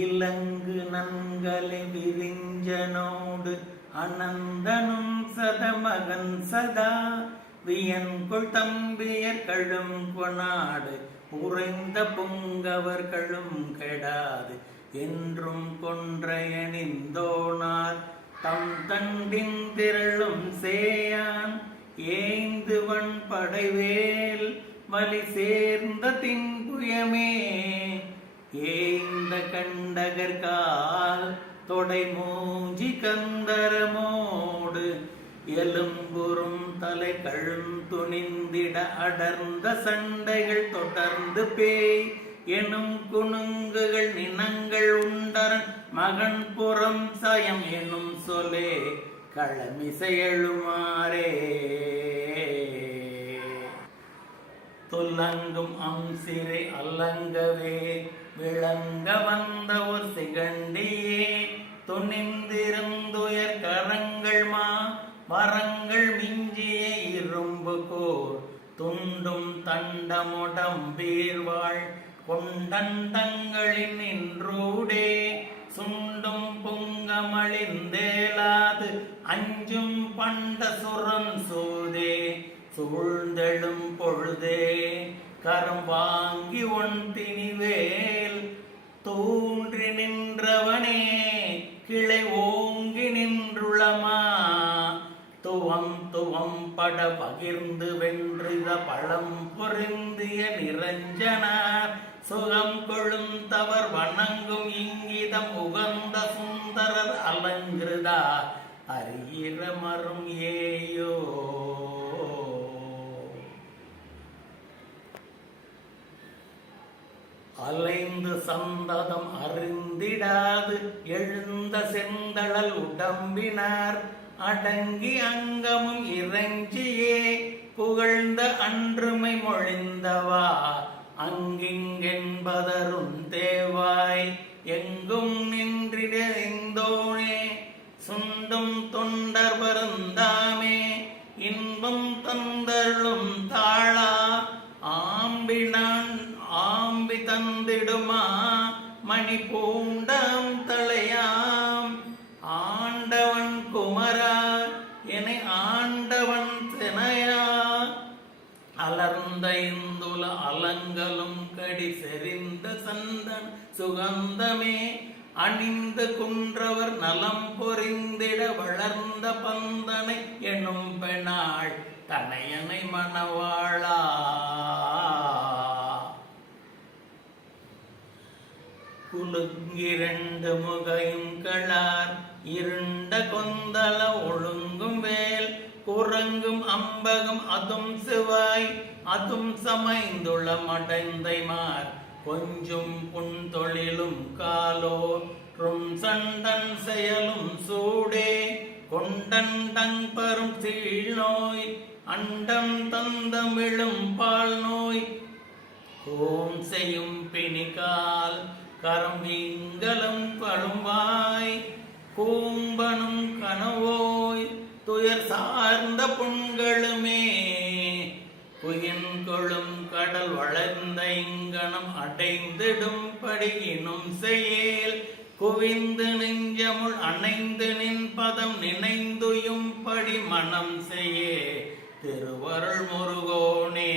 இலங்கு நன்கலை விரிஞ்சனோடு அனந்தனும் சதமகன் சதா வியன்கொள் தம்பியர் கழும் கொனாடு உறைந்த புங்கவர்களும் கெடாது என்றும் கொன்றையணிந்தோனார் தம் தண்டின் திரளும் சேயான் ஏய்ந்துவன் படைவேல் வலி சேர்ந்த தின்புயமே ஏய்ந்த கண்டகர்கால் தொடை மூஞ்சி கந்தரமோடு எலும்புறும் தலை கழுந்துணிந்திட அடர்ந்த சண்டைகள் தொடர்ந்து பேய் எனும் குணுங்குகள் நினங்கள் உண்டரன் மகன் புறம் சயம் எனும் சொல்லே களமிசையெழுமாறே துல்லங்கும் அம்சிறை அல்லங்கவே விளங்க வந்த ஒரு சிகண்டியே துணிந்திருந்துயர் கரங்கள் வரங்கள் மிஞ்சிய இரும்பு கோர் துண்டும் தண்டமுடம்பீர்வாள் கொண்டண்டங்களின் நின்றூடே சுண்டும் பொங்கமழிந்தேலாது அஞ்சும் பண்ட சுரன் சூதே சூழ்ந்தெழும் பொழுதே கரம் வாங்கி ஒன் திணிவேல் தூன்றி நின்றவனே கிளை ஓங்கி நின்றுளமா துவம் பட பகிர்ந்து வென்றித பழம் பொருந்திய நிரஞ்சனார் சுகம் கொழும் தவர் வணங்கும் இங்கிதம் உகந்த சுந்தரர் அலங்கிருதா அரியமரும் ஏயோ அலைந்து சந்ததம் அறிந்திடாது எழுந்த செந்தழல் உடம்பினார் அடங்கி அங்கமும் இறைஞ்சியே புகழ்ந்த அன்றுமை மொழிந்தவா அங்கிங்கென்பதரும் தேவாய் எங்கும் நின்றிருந்தோனே சுண்டும் தொண்டர் வருந்தாமே இன்பம் தந்தருளும் தாளா ஆம்பி தந்திடுமா மணி பூண்டாம் தலையாம் ஆண்டவன் குமரா என ஆண்டவன் செனையா அலர்ந்த இந்துல அலங்கலும் கடி செறிந்த சந்தன் சுகந்தமே அணிந்து குன்றவர் நலம் பொறிந்திட வளர்ந்த பந்தனை எனும் பெண்ணாள் தனையனை மணவாளா குலுங்கிரண்டு முகையுங்களார் இருண்ட கொந்தள ஒழுங்கும் வேல் குரங்கும் அம்பகம் அதும் சிவாய் அதும் சமைந்துள்ள மடைந்தைமார் கொஞ்சும் புன்தொழிலும் காலோற்றும் சண்டன் செயலும் சூடே கொண்டண்டங் பரும் சீழ் நோய் அண்டம் தந்தமிழும் பால் நோய் ஓம் செய்யும் பிணிகால் கரம் நீங்களும் பழுவாய் கூம்பனும் கனவோய் துயர் சார்ந்த புண்களுமே குயின்கொழும் கடல் வளர்ந்த இங்கனம் அடைந்திடும் படியினும் செயல் குவிந்து நெஞ்சமுள் அணைந்து நின் பதம் நினைந்துயும் படி மனம் செய்யே திருவருள் முருகோனே.